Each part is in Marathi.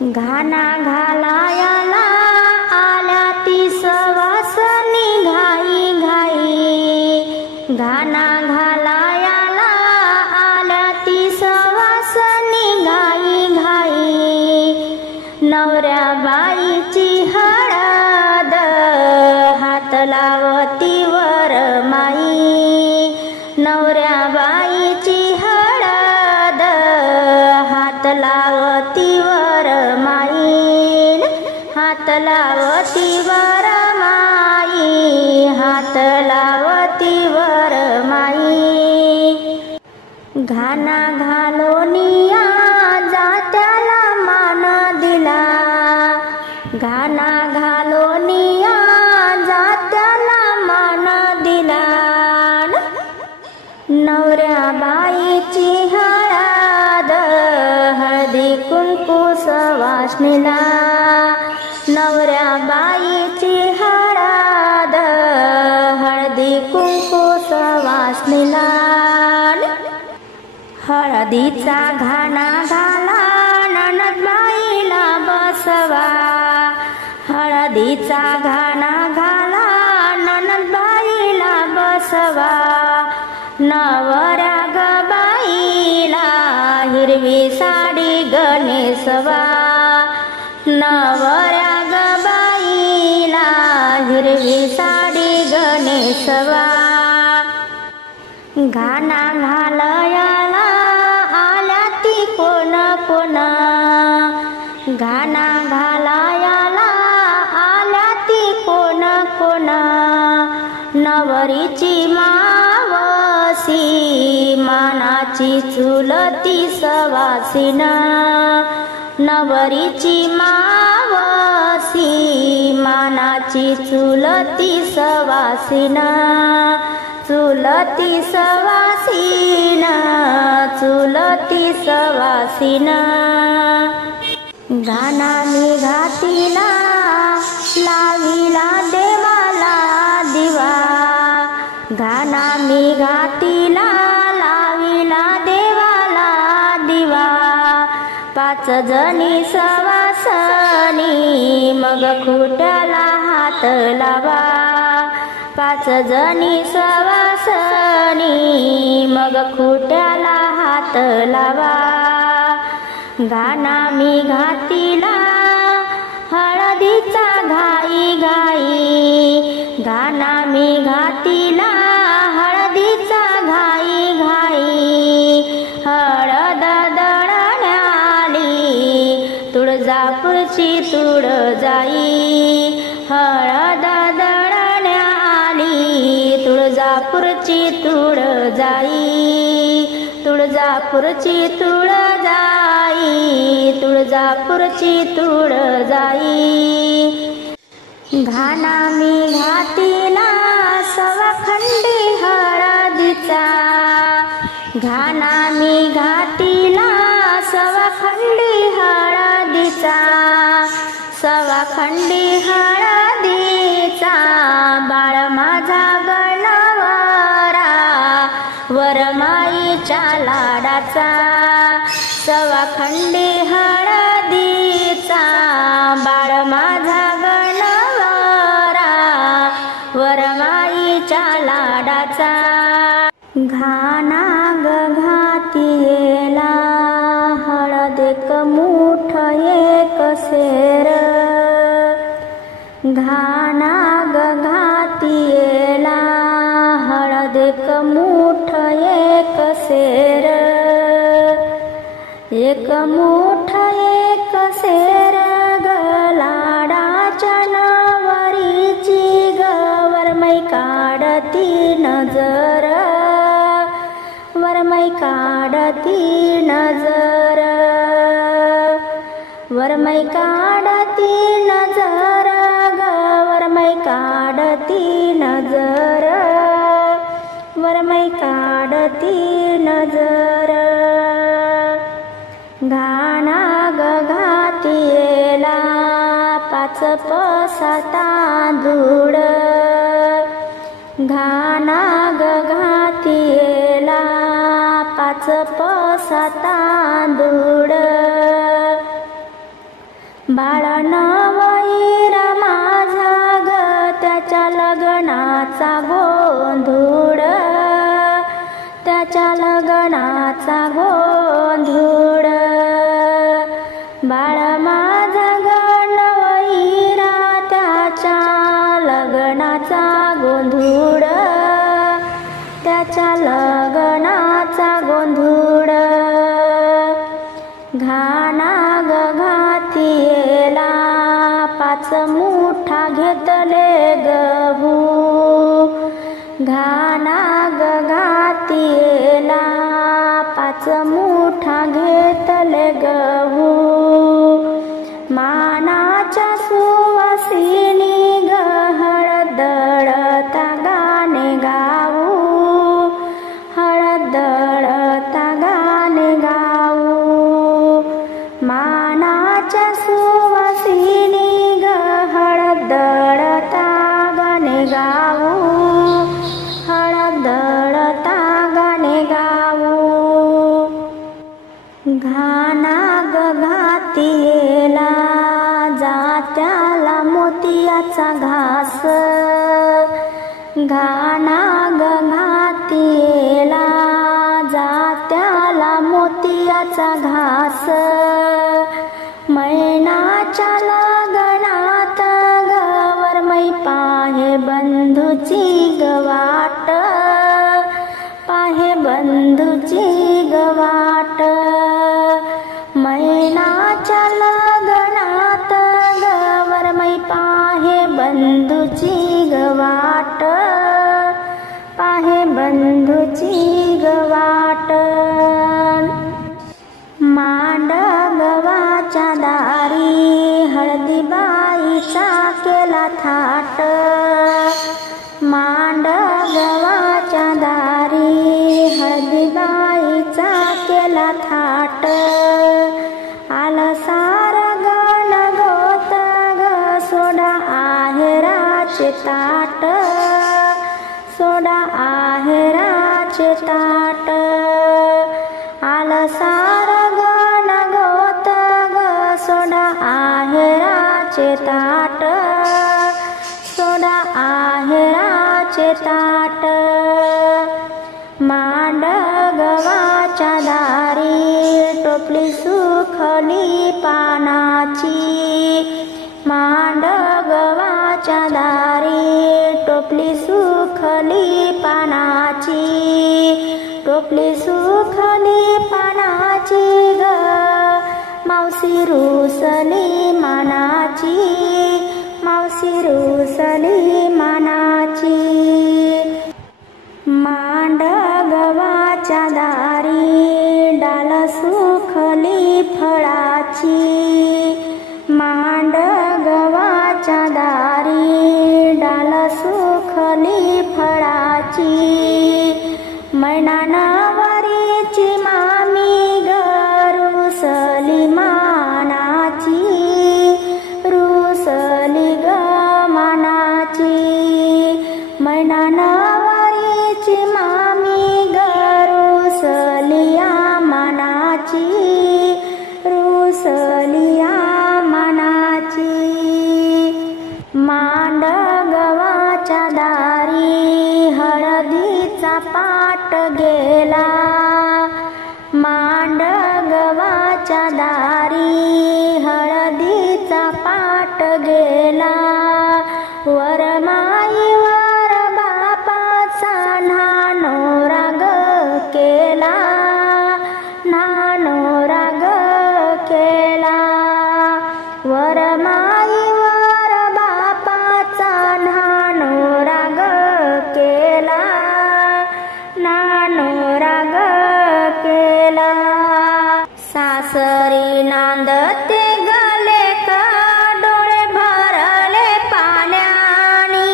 घाना घालायाला आल्या ती सवासनी घाई घाई। घाना घालायाला आल्या ती सवासनी घाई घाई। नवऱ्या बाईची हळद हात लावती वर माई। नवऱ्या बाईची हळद हात लावती वर माई। हात लावती वर माई। हात लावती वर माई। घाना घालोनिया जात्याला मान दिला। घाना घालोनिया जात्याला मान दिला। नवऱ्या बाईची हळद हळदी कुंकू सवासनीला। नवऱ्या बाईची हळद हळदी कुंकू सवासनीला। हळदीचा घाना घाला नणदबाईला बसवा। हळदीचा घाना घाला नणदबाईला बसवा। नवऱ्या ग बाईला हिरवी साडी गणेशवा। नवऱ्या ग बाईला हिरवी साडी गणेशवा। घाना घालायाला आल्या ती कोण कोण। घाना घालायाला आल्या ती कोण कोण। नवरीची मावशी मानाची चुलती सवासीन। नवरीची मावशी मानाची चुलती सवासीन। चुलती सवासीन चुलती सवासीन। घाना निघातीला लाविला देवाला दिवा। घाना निघातीला लाविला देवाला दिवा। पाच जणी सवासनी मग खुट्याला हात लावा। पाच जणी सवासनी मग खुट्याला हात लावा। घाना मी घातीला हळदीचा घाई घाई। घाना मी घातीला हळदीचा घाई घाई। हळद दळण्याली तुळजापूरची तुळजाई। हळद दळण्याली तुळजापूरची तुळजाई। तुळजापूरची तुळजाई तुळजापूरची तुळजाई। घाना मी घातीला सवाखंडी हळदीचा। घाना मी घातीला सवाखंडी हळदीचा। सवाखंडी हळदीचा बाळ माझा गणवरा वरमाईच्या लाडाचा। सवाखंडी हळदीचा बाळ माझा गणवरा वरमाईच्या लाडाचा। घाना ग घातीला हळद एक मुठ एक सेर। घाना ग घातीला हळद एक मुठ एक सेर। एक मुठ एक सेर ग लाडाच्या नवरीची ग वरमै काढती नजर। वरमै काढती नजर। वरमै काढती नजर ग वरमै काढती नजर। वरमै काढती नजर। घाना ग घातीला पाच पसा तांदूळ। घाना ग घातीला पाच पसा तांदूळ। बाळ नवईरा माझा ग त्याच्या लग्नाचा गोंधळ, त्याच्या लग्नाचा गोंधळ. बाळ माझा ग नवईरा त्याच्या लग्नाचा गोंधळ, त्याच्या लग्नाचा गोंधळ. घाना ग घातियेला 5 मुठा घेतले गहू, घाना ग घातियेला 5 मुठा घेतले गहू. मानाच्या सुवासिनी ग हळदळता गाणे गाऊ, हळदळता गाणे गाऊ. मानाच्या सुवासिनी ग हळदळता गाणे गाऊ, हळदळता गाणे गाऊ. घाना ग घातियेला जात्याला मोतियाचा घास, घाना ग घातियेला जात्याला मोतियाचा घास. मैनाच्या लग्नात गवर मै पाहे बंधूची गवाट, पाहे बंधूची गवाट. मैनाच्या लग्नात गवर मै पाहे बंधूची गवाट, पाहे बंधूची गवाट. मांडगवाच्या दारी हळदीबाईचा केला थाट, मांडगवाच्या दारी हळदीबाईचा केला थाट. आलं सार गण गोत ग सोडा आहेराचे ताट, सोडा आहेराचे ताट. आलं सार गण गोत ग सोडा आहेराचे ताट, सोडा आहेराचे ताट. मांडगवाच्या दारी टोपली सुखली पानाची, मांडगवाच्या दारी टोपली सुखली पानाची, टोपली सुखली पानाची ग मावशी रुसली मानाची, मावशी रुसली मानाची. मांडगवाच्या दारी डाल सुखली फळाची, मांडगवाच्या दारी डाल सुखली फळाची. मैना नवरीची मामी ग रुसली मानाची, रुसली ग मानाची. मैना नवरीची मामी ग रुसलिया मानाची, रुसलिया मानाची. मांडगवाच्या दारी हळदीचा पाट गेला, मांडगवाच्या दारी हळदीचा पाट गेला. वरमाईवर बापाचा न्हानोरा ग केला, न्हानोरा ग केला. वरमाईवर बापाचा न्हानोरा ग केला, न्हानोरा ग केला. सासरी नांदते गले का डोळे भरले पाण्यानी,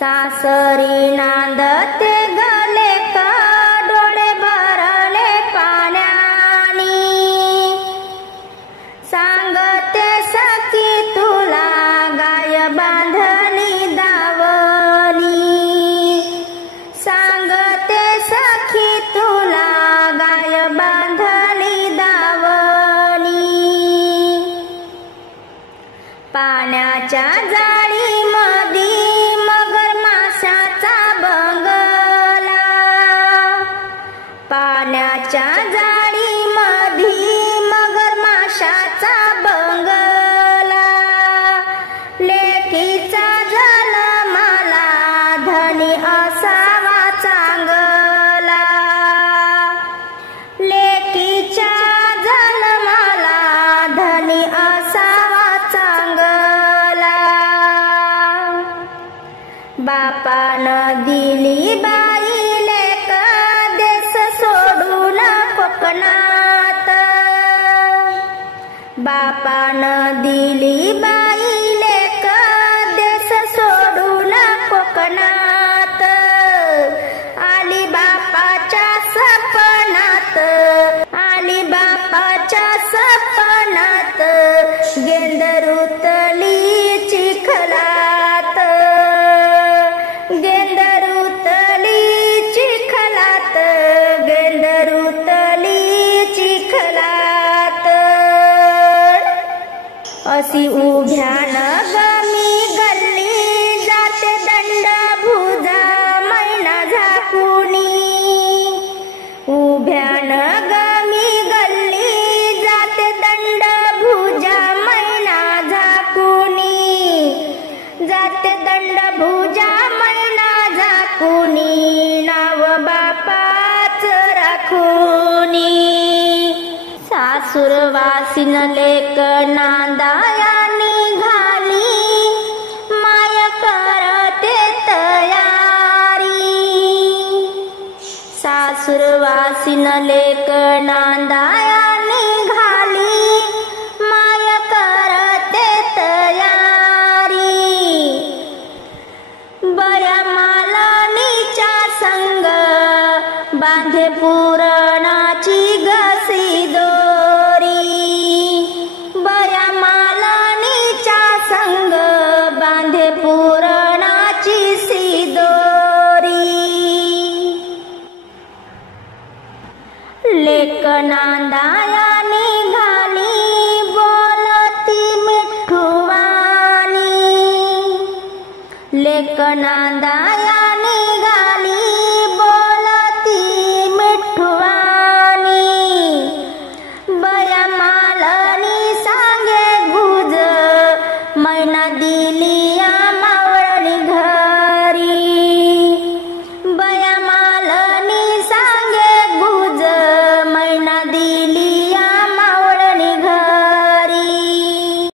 सासरी नांदते गले का डोळे भरले पाण्यानी. सांगते सखी तुला गाय बांधली दावली, सांगते सखी तुला गाय बांधली दावली. पाण्याच्या जाळीमधी मगर माशाचा बंगला, पाण्याच्या जाळीमधी मगर माशाचा बंगला, लेकीचा जन्माला धनी असावा चांगला, लेकीच्या जन्माला धनी असावा चांगला. बापानं दिली बाई लेक देश सोडून कोकणात, बापानं दिली बाई लेक देश सोडून कोकणात, आली बापाच्या सपनात, आली बापाच्या सपनात, गेंदरुतली चिखलात, गेंदरुतली चिखलात, गेंदरुतली चिखलात. अशी उभ्यानं गमी गल्ली जाते दंड भुजा मैना झाकुनी, उभ्यानं गमी गल्ली जाते दंड भुजा मैना झाकुनी, जाते दंड भुजा मैना झाकुनी, नाव बापाच राखुनी. सासूरवासीन लेक नांदाया निघाली, माय करते तयारी, सासूरवासीन लेक नांदाया निघाली, माय करते तयारी. बऱ्या मालनीच्या संग बांधे पुरणाची गसी दोरी, बऱ्या मालनीच्या संग बांधे पुरणाची सी दोरी. लेक नांदाया निघाली बोलती मिठुवानी, लेक नांदा